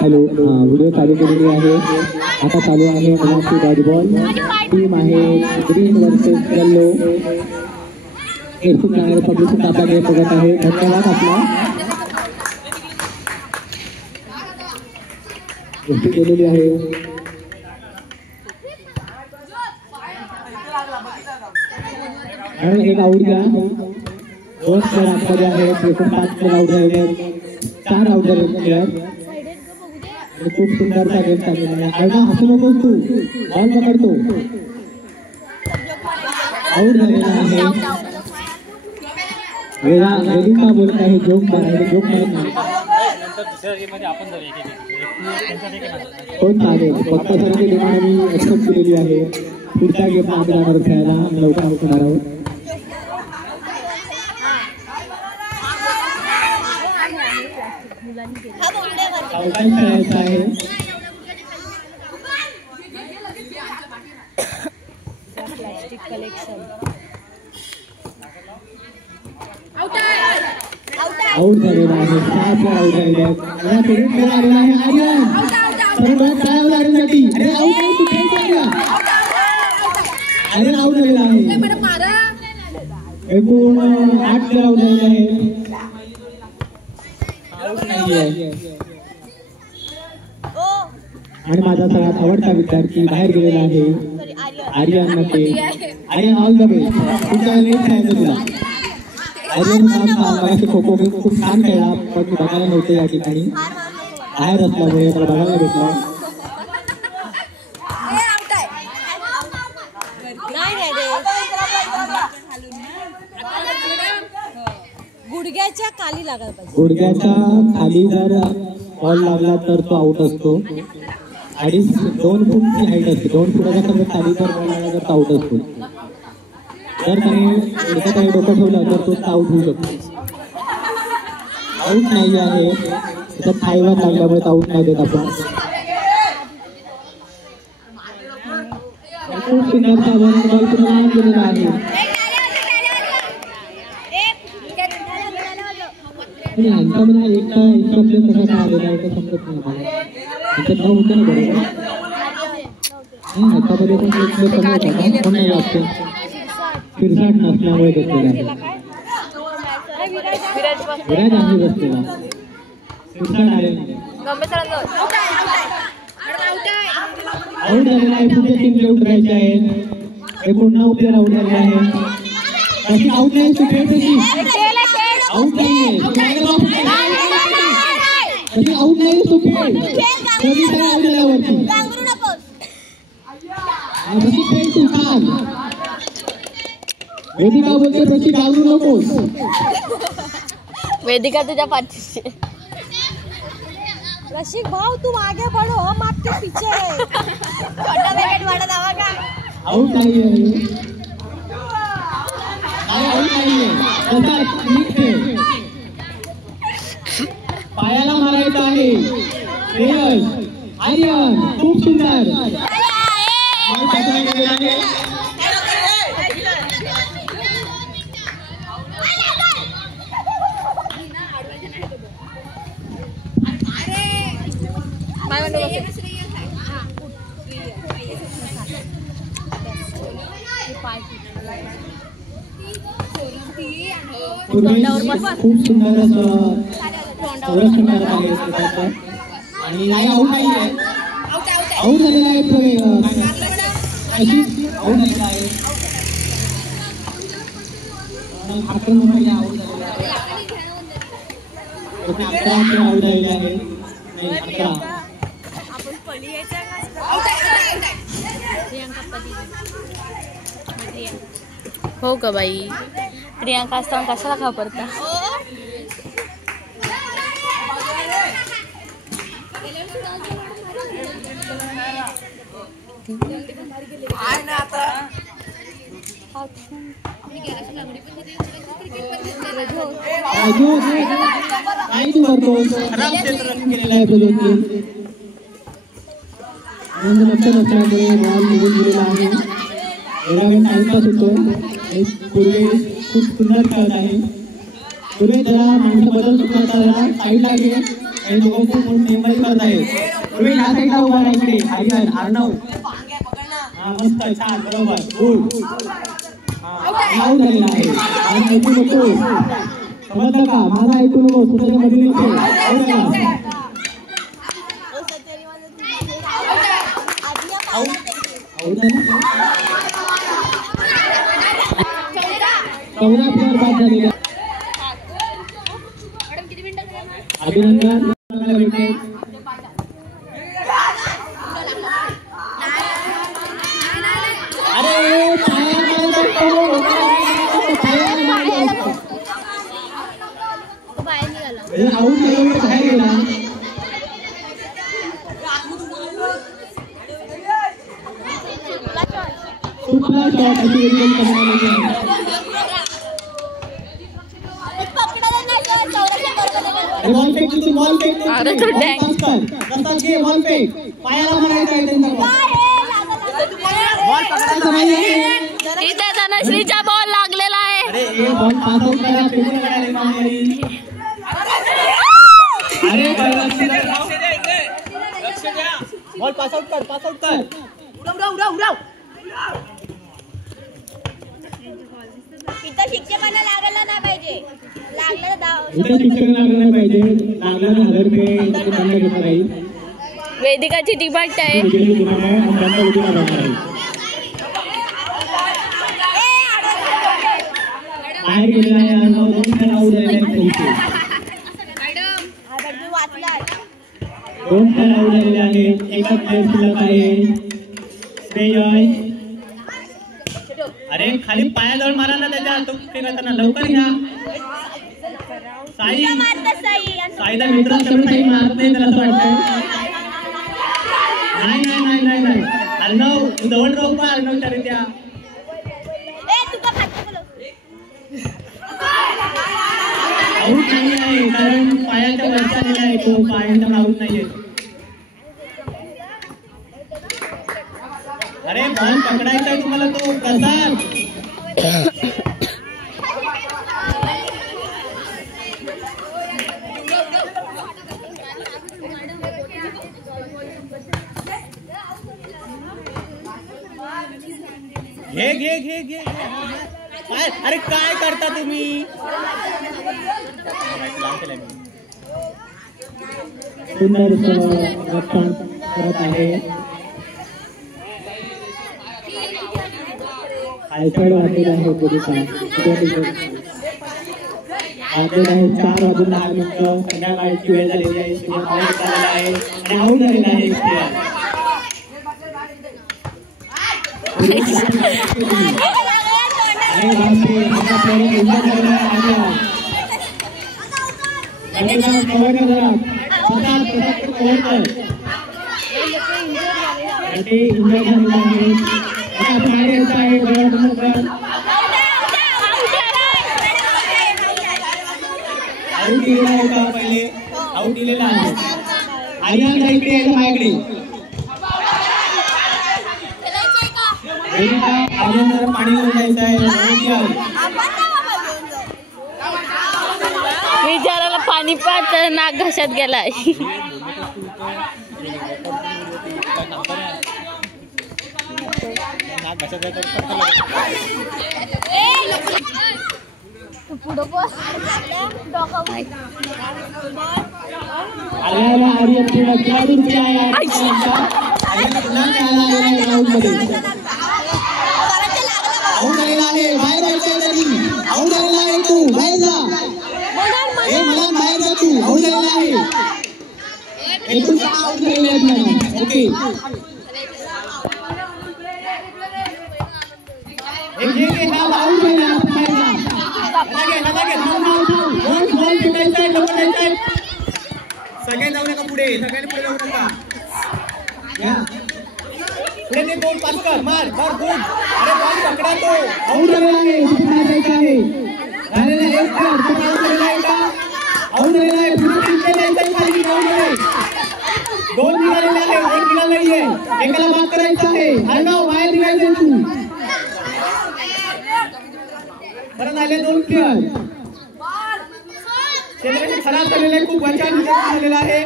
Hello, video चालू केलेली आहे. आता चालू आहे मुलांची व्हॉलीबॉल टीम आहे ग्रीन वर्सेस येलो. एक पब्लिक आपला गेम बघत आहे. धन्यवाद आपला गोष्टी केलेली आहे. एक आउट घ्या. 2 प्लेयर आतमध्ये आहेत. एकूण 5 प्लेयर आउट झालेले आहेत. 4 आउट झालेले प्लेयर. खूप सुंदरचा गेम चाललेला आहे. आयडा हसू नकोस तू, बॉल पकडतो. आउट झालेला आहे. वेदिका बोलत आहे जोक मारत नाही. कोण चालेल फक्त सर्व गेमाने मी एक्सेप्ट केलेली आहे. पुढच्या गेम आम्ही जाणार खेळायला. आम्ही लवकर आउट होणार आहोत. काय खेळायचं आहे. आउट झालेला आहे. 6 आउट झालेले आहेत. आलेला आहे आर्यन. आर्यन आउट झालेला आहे. एकूण 8 प्लेयर आउट झालेले आहेत. आउट नाहीये. आणि माझा सगळ्यात आवडता विद्यार्थी बाहेर गेलेला आहे. आर्यन नके. Aryan all the best. तुझ्या लेट खेळायचं तुला. आर्यन खो खो खूप छान खेळला, पण मी बघायला नव्हते या ठिकाणी. बाहेर असल्यामुळे मला बघायला भेटला. गुडघ्याच्या खाली लागायला पाहिजे. गुडघ्याच्या खाली जर बॉल लागला तर तो आउट असतो. 2.5 फूटची हाईट असते. 2 फुटाच्या कमी खाली जर बॉल लागला तर तो आउट असतो. जर काही डोकं ठेवलं तर तो आउट होऊ शकतो. आउट नाही आहे. त्याच्यात थायवर लागल्यामुळे आउट नाही देत आपण. खूप सुंदरचा बॉल पुन्हा गेलेला आहे. यांचा म्हणजे एकटा प्लेअर कसा काय आलेला आहे समजत नाही मला. त्याच्यात नाव होतं ना बरोबर. ह्याच्यामध्ये पण एक प्लेअर कमी होता. कोण नाही लागतो. फिरसाट नसल्यामुळे घेतलेला आहे. विराज आहे बसलेला. फिरसाट आलेला नाही. आउट झालेला आहे. पुढच्या टीमचे आउट राहायचे आहेत. एकूण 9 प्लेअर आउट झालेले आहेत. तशी आउट नाही. आउट नाहीये. तशी आउट नाही. वेदिका बोलते प्रशी घाबरू नकोस. वेदिका तुझ्या पाठीशी. रशिक भाऊ तुम आगे बढ़ो, हम आपके पीछे. छोटा विकेट वाढत हवा का. आउट नाहीये. आउट नाहीये. पायाला मारायचं आहे. आर्यन खूप सुंदर. खूप सुंदर असं संरक्षण करत आहे. आणि नाही आउट नाही आहे. आउट झालेला आहे. आउट झालेला आहे. आक्रमण पहिले आउट झालेला आहे. 11 आउट झालेले आहे. 11. हो का बाई. प्रियांका असताना कशाला घाबरता. खूप सुंदर खेळत आहे. पूर्वी जरा माणसं बदल करता साईडला हे दोघं खूप नेमबाजी करत आहेत. तुम्ही या साईडला उभा राहा इकडे. हरिहर अर्णव हा मस्त छान बरोबर गुड आऊट झालेला आहे. आणि ऐकू नको समजलं का माझा ऐकू नको स्वतःच्या मध्ये नको आऊट झाला. आऊट झाला 14 प्लेयर बाद झालेले. अभिनंदन भेटते. आऊट झाल्यावर बाहेर गेला. सुपला शॉट अशी एकदम कमाल. बॉल फेक तू बॉल फेक तू अरे तो डँग कसं घे बॉल फेक पायाला मारायचं आहे त्यांचा बॉल पकडायचा नाहीये. इथे धनश्रीचा बॉल लागलेला आहे. अरे हे बॉल पास आउट करा फेकून काढायला मारली. अरे लक्ष द्या बॉल पास आउट कर उडव इथं शिक्षकांना लागला नाही पाहिजे. वेदिकाची डिमांड आहे. बाहेर गेलेला आहे. दोन खेळ आऊट झालेले आहेत. एका प्लेयर शिल्लक आहे. श्रेय अरे खाली पायाजवळ मारा ना त्याच्या तो फेकताना लवकर घ्या. साईदा मित्र साई मारत नाही त्याला असं वाटतं. नाही अर्णव जवळ राहू का अर्णवच्या रित्या आऊट नाही आहे कारण पायाच्या वरचा गेला आहे तो पायाच्या आऊट नाहीये. अरे बॉल पकडायचा आहे तुम्हाला तो कसा घे काय अरे काय करता तुम्ही. सुंदर रक्षण करत आहे. आयपॅड वाढलेला आहे पोलिसांना. 4 वाजून 10 मिनिटं संध्याकाळची वेळ झालेली आहे. आणि आऊट झालेला आहे. पहिले आऊट दिलेला आहे. आर्यन इकडे यायचं माझ्याकडे. आर्यन पाणी घेऊन जायचं आहे. विचारायला पाणी पाच नाक घशात गेलाय. सगळे जाऊ नका पुढे. सगळ्यांनी पुढे जाऊ नका. पुढे ते 2 पास कर. मार गुड. अरे बॉल पकडा तो. आऊट झालेला आहे. झालेला एक प्लेयर तो आऊट झालेला आहे का. आऊट झालेला आहे. पुढे तिथे जायचं खाली आऊट आहे. 2 निघालेले आहे. 1 निघाला नाहीये. एकाला बाद करायचं आहे. अर्णव बाहेर निघायचं तू. परत आले 2 प्लेयर. सेलिब्रेशन खराब झालेला आहे, खूप वरच्या झालेला आहे.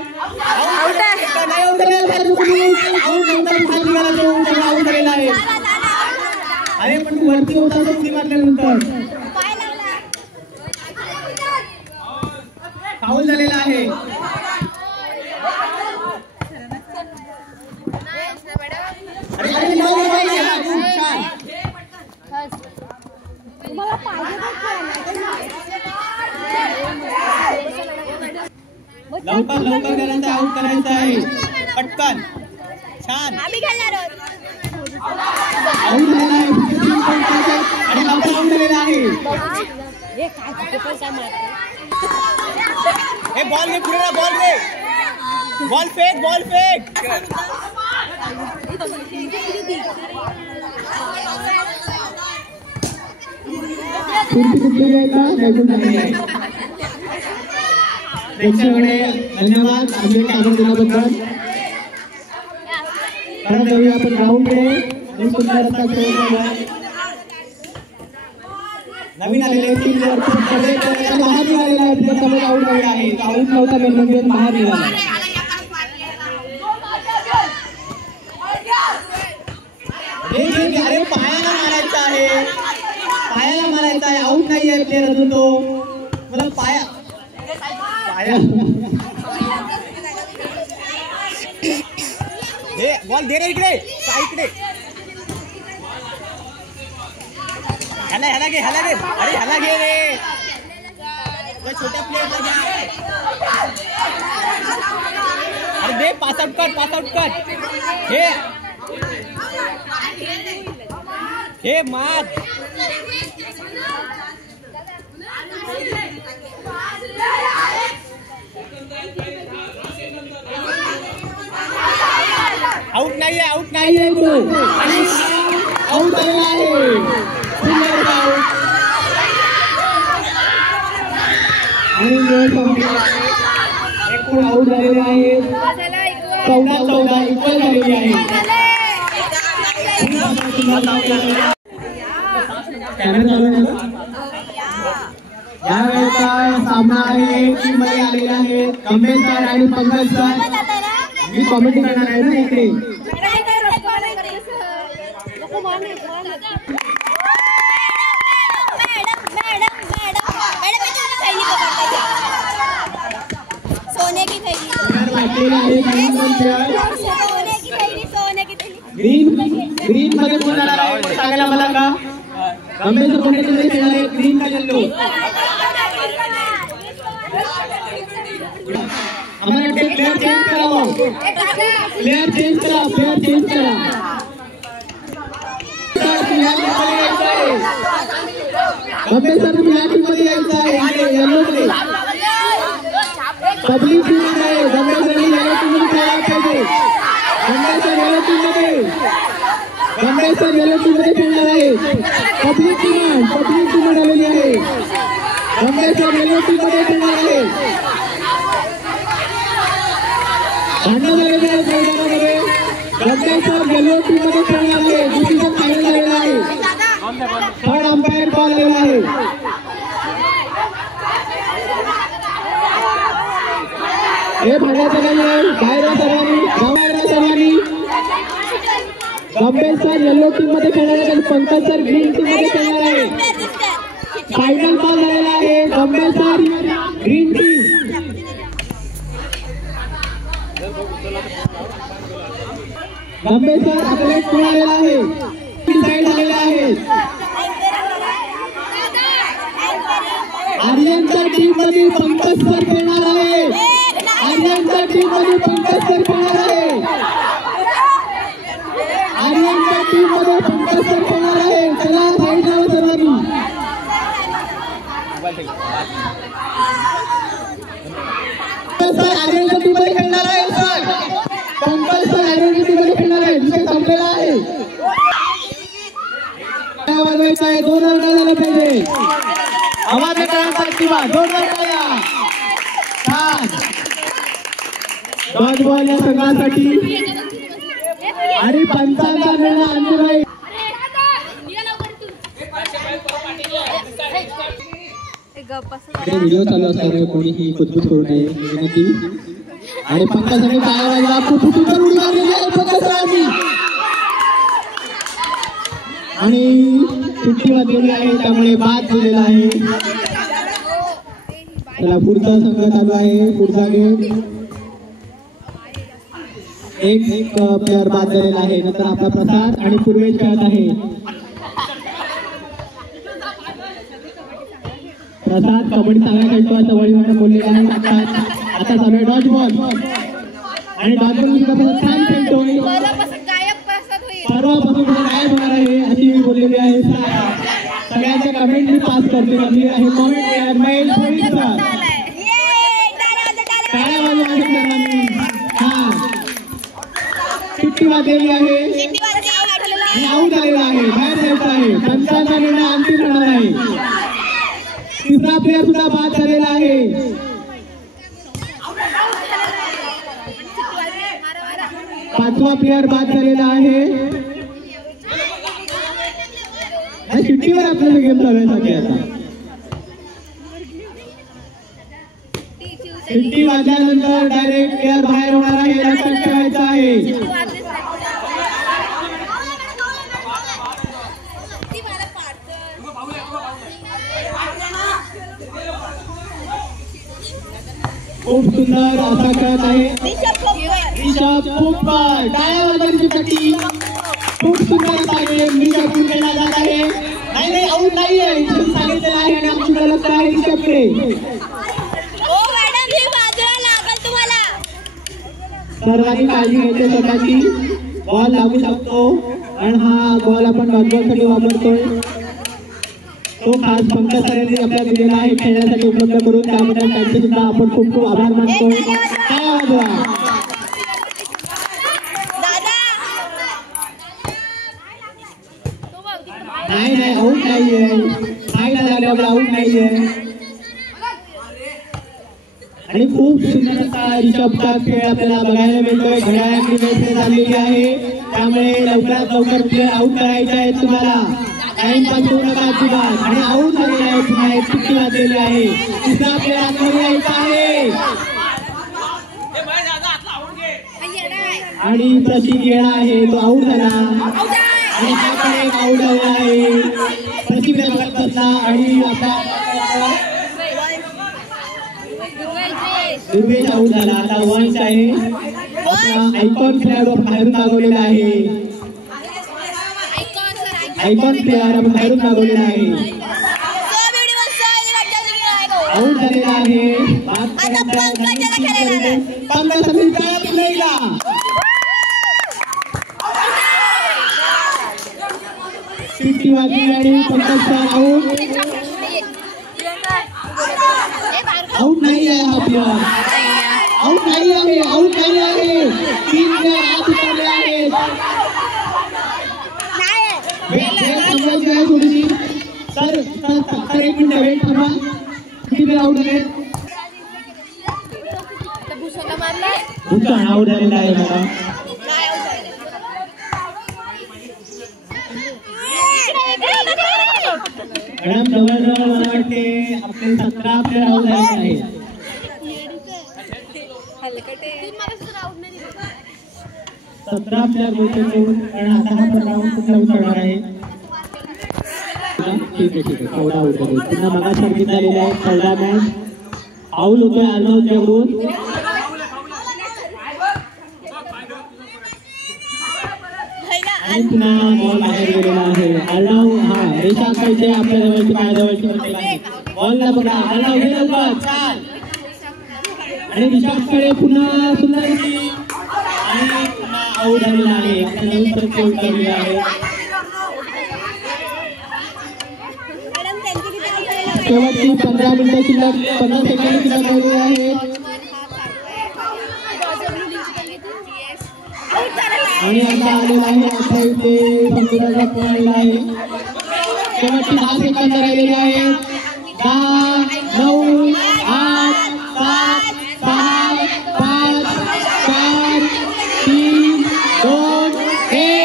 आउट झालेला आहे. अरे पण तू वरती होता उडी मारल्यानंतर फाऊल झालेला आहे. तुम्हाला पाहिजे लवकर लवकर करायचं, आउट करायचं आहे पटकन. छान आम्ही खेळणार आहोत. आउट झालेला आहे आणि लवकर आउट झालेला आहे. हे काय पैसा मारते. हे बॉल घे पुढे ना, बॉल घे, बॉल फेक, बॉल फेक. प्रेक्षकांकडे धन्यवाद आमचे आदर दिल्याबद्दल. परत जाऊया आपण ग्राउंडकडे आणि सुंदर असा खेळ झाला. नवीन आलेले टीम बाहेर निघालेला आहे, त्याच्यामध्ये आउट झालेला आहे. आउट नव्हता म्हणजे बाहेर निघाला. अरे पायाला मारायचा आहे, पायाला मारायचा आहे. आउट नाही आहे प्लेअर अजून तो. मला पाया पाया हे बॉल दे रे इकडे, इकडे ह्याला घे, ह्याला घे. अरे ह्याला घे रे, छोट्या प्लेअरला घ्या. अरे दे, पास आउट कर, पास आउट कर. हे मार. आउट नाहीये, आउट नाहीये तो. आउट झालेला आहे. एकूण आउट झालेले आहे 14-14 इक्वल झालेली आहे. यावेळेचा सामना आहे टीम मध्ये आलेला आहे गंभीर सर आणि पंकज सर. मी कॉमेंट्री करणार आहे ना इकडे. सोने की थैली, ग्रीन मध्ये कोण जाणार आहे सांगायला मला का. गंभीर कोणत्या टीममध्ये खेळणार आहे, ग्रीन का येलो. आम्हाला प्लेअर चेंज करावं, प्लेअर चेंज करा, प्लेअर चेंज करा. गंभीर सर तुम्ही या टीममध्ये यायचं आहे, येलो मध्ये पब्लिक टीम आहे. गंभीर सर येलो टीममध्ये खेळायला पाहिजे. गंभीर सर येलो टीममध्ये, गंभीर सर येलो टीममध्ये खेळणार आहे. पब्लिक टीम आलेली आहे. गंभीर सर येलो टीममध्ये खेळणार आहे. भांडण झालेलं आहे मैदानामध्ये. गंभीर सर येलो टीममध्ये खेळणार आहे. डिसिजन फायनल झालेला आहे. थर्ड अंपायर बॉल आलेला आहे. हे भांडायचं नाही आहे, बाहेर सर्वांनी. गंभीर सर येलो टीम मध्ये खेळणार आहे, पंकज सर ग्रीन टीम मध्ये खेळणार आहे. फायनल बॉल झालेला आहे. गंभीर सर ग्रीन टीम. गंभीर सर अथलेट मिळालेला आहे, डिसाईड झालेला आहे. आर्यनच्या टीम मध्ये पंकज सर खेळणार आहे. आर्यनच्या टीम मध्ये पंकज सर खेळणार आहे. आर्यनच्या टीम मध्ये पंकज सर खेळणार आहे. चला साईड लावा सर्वांनी. सर आर्यनच्या टीम मध्ये खेळणार आहे. सर पंकज सर आर्यनच्या टीम मध्ये खेळणार आहे. विषय संपलेला आहे. वाजवायचा आहे, 2 रन झाला पाहिजे. आवाज येण्याचा किंवा 2 रन झाला. छान डॉट बॉल या संघासाठी आणि पंचांचा निर्णय अंतिम आहे. इकडे व्हिडिओ चालू असल्यामुळे कोणीही कुजबूज करू नये विनंती. आणि पंकजाने काय वाजला कुठून उडी मारलेली आहे पंकजांनी आणि सुट्टी वाजलेली आहे त्यामुळे बाद दिलेला आहे. चला पुढचा संघ चालू आहे. पुढचा गेम एक प्लेअर बाद झालेला आहे. नंतर आपला प्रसाद आणि पूर्वेश खेळत आहे. प्रसाद कबड्डी चांगला खेळतो असं वळीवाडा बोललेला आहे. आता चालू आहे डॉज बॉल आणि डॉज बॉल छान खेळतोय. परवापासून गायब होणार आहे अशी बोललेली आहे. सगळ्यांच्या कमेंट मी पास करते आहे. मोमेंट हा सुट्टी वाजलेली आहे आणि आऊट झालेला आहे. बाहेर जायचं आहे. पंचांचा निर्णय अंतिम राहणार आहे. तिसरा प्लेअर सुद्धा बाद झालेला आहे. पाचवा प्लेअर बाद झालेला आहे. सुट्टीवर आपल्याला गेम चालवायसाठी आता सुट्टी वाजल्यानंतर डायरेक्ट प्लेअर बाहेर होणार आहे. लक्षात ठेवायचं आहे. खूप सुंदर असा खेळत आहे ऋषभ पोपट. टाळ्या वाजवण्यासाठी खूप सुंदर असा गेम ऋषभ खेळला जात आहे. नाही आऊट नाही आहे सांगितलेलं आहे आणि आमचं लक्ष आहे ऋषभकडे. सर्वांनी काळजी घ्यायची स्वतःची. बॉल लागू शकतो आणि हा बॉल आपण डॉटबॉलसाठी वापरतोय. तो खास पंकज सरांनी आपल्याला दिलेला आहे खेळण्यासाठी उपलब्ध करून. त्याबद्दल त्यांचे सुद्धा आपण खूप खूप आभार मानतोय. काय वाजवा नाही आऊट नाहीये. फायदा झाल्यावर आऊट नाहीये. आणि खूप सुंदर असा ऋषभचा खेळ आपल्याला बघायला मिळतोय. घड्याळाची मेसेज झालेली आहे त्यामुळे लवकरात लवकर प्लेअर आऊट करायचे आहेत. तुम्हाला टाइमपास करू नका अजिबात. आणि आऊट झालेला आहे. पुन्हा एक सुट्टी वाजलेली आहे. तिसरा प्लेअर आतमध्ये यायचा आहे आणि प्रसिद्ध येणा आहे तो आऊट झाला आणि त्याकडे एक आऊट झालेला आहे. प्रसिद्ध बसला आणि आता दुर्वेश आऊट झाला. आता वंश आहे. आता आयकॉन खेळाडू बाहेरून मागवलेला आहे. आयकॉन प्लेअर आपण बाहेरून मागवलेला आहे. आऊट झालेला आहे. सुट्टी वाजली आणि पंकज सर आऊट नाही आहे. हा प्लेअर आऊट नाही आहे. आऊट नाही आहे. 3 प्लेअर आत उतरले आहेत. थोडीशी सर एक मिनिट वेट थांबा. किती प्लेअर आऊट झाले? भूषण आऊट झालेला आहे मॅडम. मॅडम जवळजवळ मला वाटते आपले 17 प्लेअर आऊट झालेले आहेत. 17 प्लेअर बहुतेक कारण आता हा राऊंड कुठला उतरणार आहे. ठीक आहे 14 आऊट झाले. पुन्हा मगासारखी झालेला आहे. 14 मॅच आऊट होतोय अर्णवच्याकडून. आणि पुन्हा बॉल बाहेर गेलेला आहे. अर्णव हा रेषा पाहिजे आपल्या जवळची पायाजवळची बॉलला बघा. अर्णव हे लवकर चाल आणि ऋषभकडे पुन्हा सुंदर आणि पुन्हा आऊट झालेला आहे. आपल्या नवीन प्रत्येक उतरलेला आहे. शेवटची 15 मिनिटं शिल्लक 50 सेकंद शिल्लक राहिलेली आहे. आणि आता आलेला आहे 28 ते संघाचा फोन आलेला आहे. शेवटची 10 सेकंद राहिलेली आहे. 10 9 8 7 6 5 4 3 2 1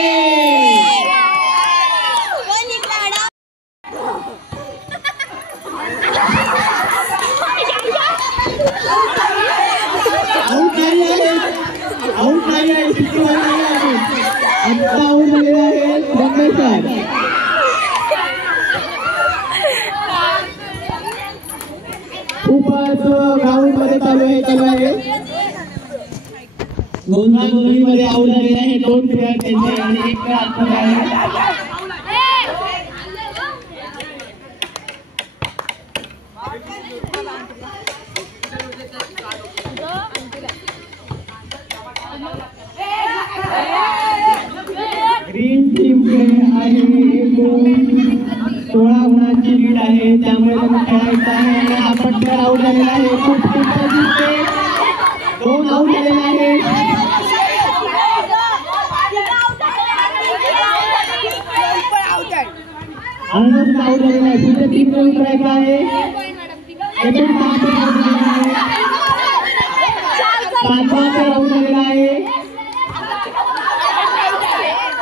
आता आऊट झालेले आहेत गंगेसर. खूपच ग्राउंड मध्ये चालू आहे. गोंधळामध्ये आऊट झालेले आहे 2 प्लेयर त्यांचे आणि 1 प्लेयर आतमध्ये आहे. ग्रीन टीमकडे आहे 16 गुणांची लीड आहे, त्यामुळे त्यांना खेळायचं आहे आणि हा प्लेयर आऊट झालेला आहे. खूप दिसते 2 आऊट झालेले आहेत. आनंद आऊट झालेला आहे. पुढे 3 रन करायचा आहे. 5वा प्लेयर आऊट झालेला आहे.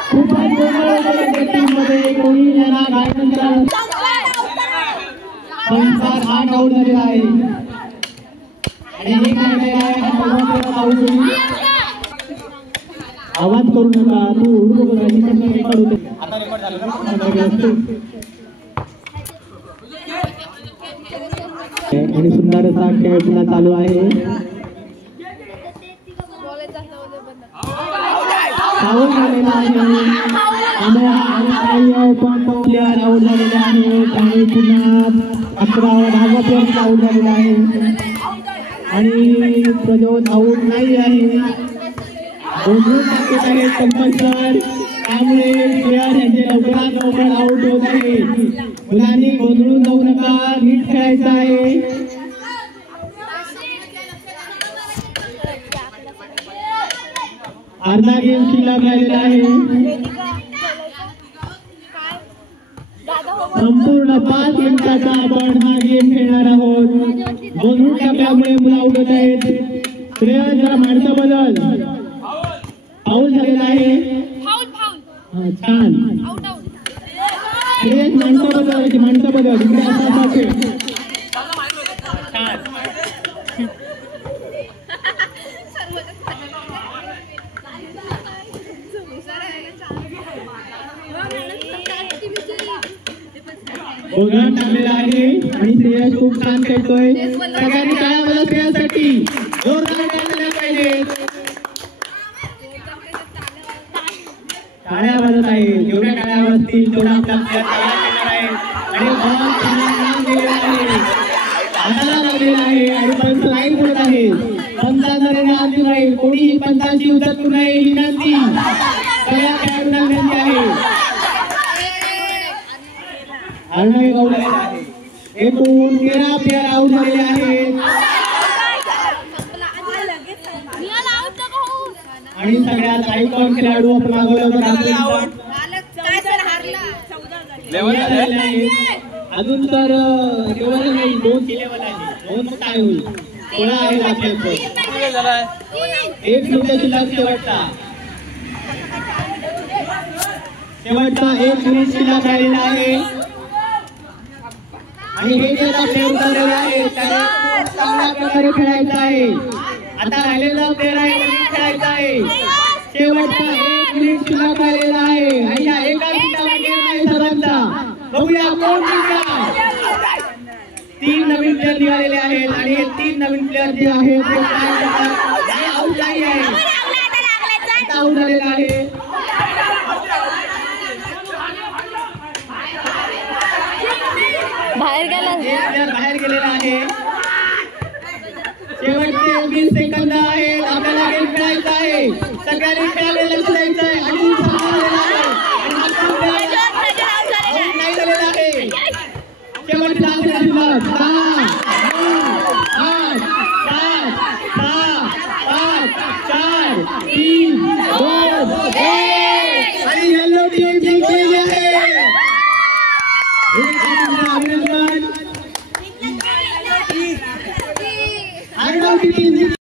खूपच गोंधळ टीममध्ये कोणी यांना गायनंतर 8 आऊट झालेला आहे आणि 1 राहिलेला आहे. आवाज करू नका, तू उडू नका, रेकॉर्ड होते. आणि सुंदर असा खेळ पुन्हा चालू आहे. आऊट झालेला आहे पण प्लेयर आऊट झालेले आहेत आणि पुन्हा 10वा प्लेयर आऊट झालेला आहे आणि प्रज्वल आऊट नाही आहे. गोंधळ टाकत आहेत कंपल्सर, त्यामुळे प्लेयर यांचे लवकर आऊट होत आहे. मुलांनी गोंधळून जाऊ नका, नीट खेळायचं आहे. अर्धा गेम शिल्लक राहिलेला आहे. संपूर्ण 5 मिनिटाचा आपण हा गेम खेळणार आहोत. गोंधळ टाकल्यामुळे मुलं आऊट होत आहेत. प्लेयर जरा माणसं बदल. फाऊल झालेला आहे. छान प्लेयर माणसं बदल इकडे असा खेळ. छान गोंधळ टाकलेला आहे आणि श्रेयस खूप छान खेळतोय. सगळ्यांनी टाळ्या वाजवा श्रेयससाठी. जोरदार टाळ्या पाहिजे. टाळ्या वाजत आहे. जेवढ्या टाळ्या वाजतील तेवढा आपला प्लेयर चांगला खेळणार आहे आणि बॉल दिलेला आहे. हाताला लागलेला आहे आणि पंच लाईन बोलत आहे. पंचांना अंतिम राहील. कोणीही पंचांची उद्धत करू नये ही विनंती सगळ्या खेळाडूंना विनंती आहे. अर्णव आऊट झालेला आहे. एकूण 13 प्लेयर आऊट झालेले आहेत आणि सगळ्यात आयकॉन खेळाडू आपण मागवला होता. अजून तर लेवल नाही, 2 लेवल आहे. 2 काय होईल, थोडा आहे आपल्याकडे. 1 मिनिट शिल्लक शेवटचा 1 मिनिट शिल्लक राहिलेला आहे आणि हे जे प्लेयर उतरलेला आहे त्याला चांगल्या प्रकारे खेळायचं आहे. आता राहिलेला प्लेयर आहे खेळायचा आहे. शेवटचा 1 मिनिट शिल्लक राहिलेला आहे आणि या एका मिनिटामध्ये गेम आहे सर्वांचा. बघूया कोण जिंकणार. 3 नवीन प्लेयर निघालेले आहेत आणि हे 3 नवीन प्लेयर जे आहेत ते काय करतात. आऊट नाही आहे, आऊट झालेला आहे. बाहेर गेलेला आहे. शेवटचे 20 सेकंद आहेत. आपल्याला गेम खेळायचा आहे. सगळ्यांनी खेळायला लक्ष द्यायचं आहे आणि नाही झालेला आहे. शेवटचा 8 शिल्लक 6 9 8 7 6 5 4 3 2 1 आणि येलो टीम जिंकलेली आहे. अभिनंदन.